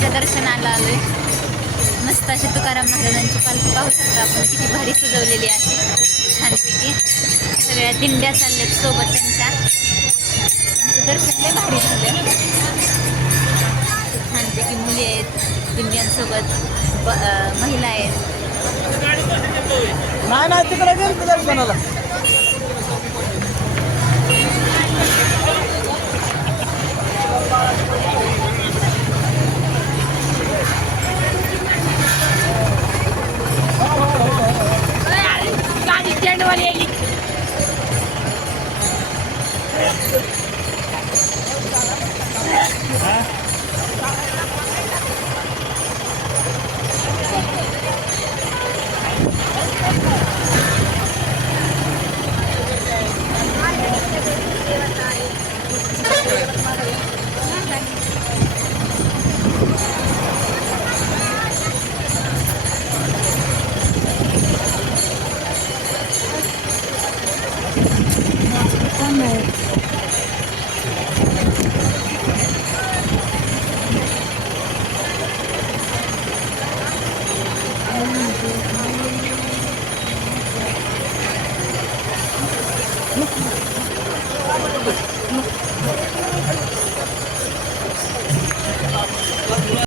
स्टेशनला आलोय. मस्त अशी तुकाराम महाराजांची पालखी पाहू शकता आपण. किती भारी सजवलेली आहे. छानपैकी. सगळ्या दिंड्या चालल्यात सोबत त्यांच्या. आमचं दर्शन लय भारी झालं छानपैकी मुली आहेत दिंड्यांसोबत. ब- महिला आहेत. नाही नाही तिकडे दर्शनाला? Look, look, look.